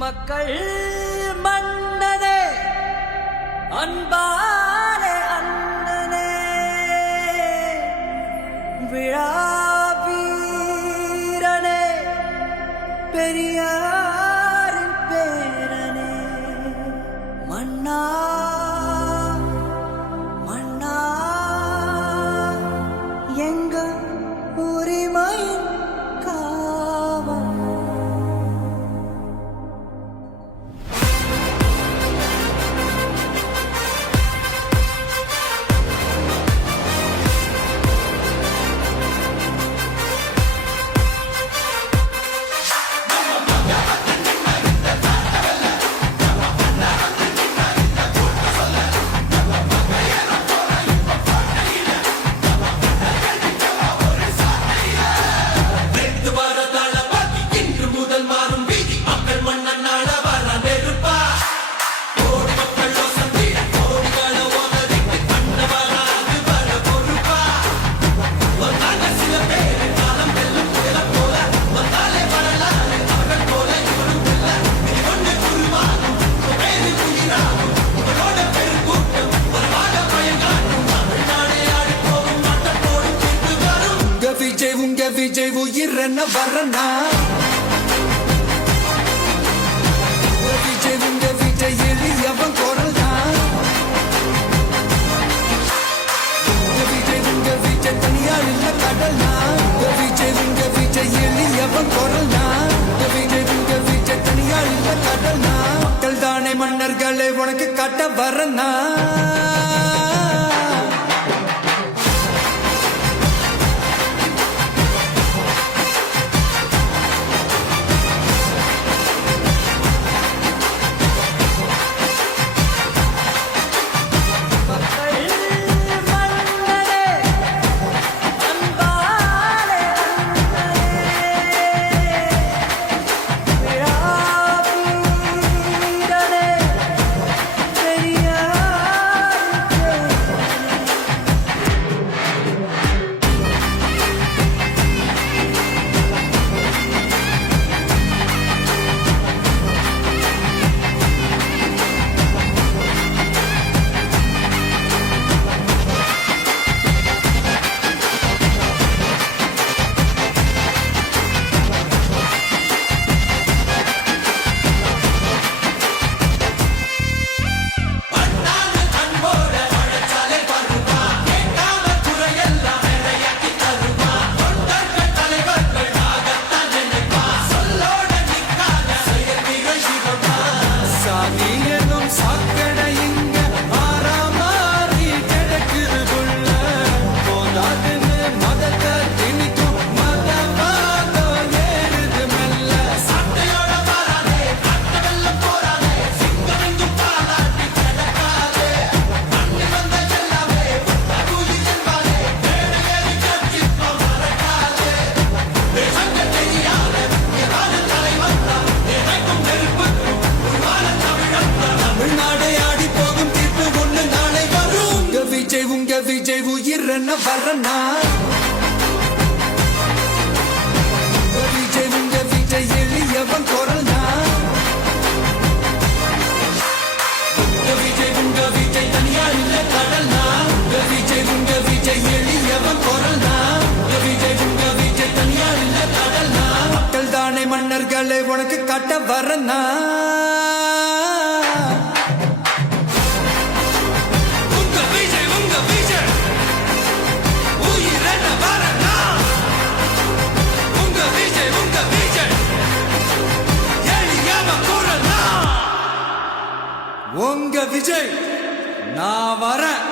மக்கள் மன்னனே அன்பாலே அண்ணனே விழாவீரனே பெரியாரின் பேரனே மன்னா மன்னா எங்க உரிமையின் காவல் விஜய் உயிரன வரனா விஜய் எளியவன் குரல் தான் விஜய் தனியார் இல்ல கடல் விஜய் எளியவன் குரல் தான் விஜய் தனியார் இல்ல கடல் மக்கள் தானே மன்னர்களே உனக்கு காட்ட வரனா விஜய் உயிரன வரனா விஜய் எளியவன் குரல் தான் விஜய் தனியார் இல்ல கடல் விஜய் எளியவன் குரல் தான் விஜய் தனியார் இல்ல கடல் மக்கள் தானே மன்னர்களே உனக்கு காட்ட வரனா உங்க விஜய் நான் வரேன்.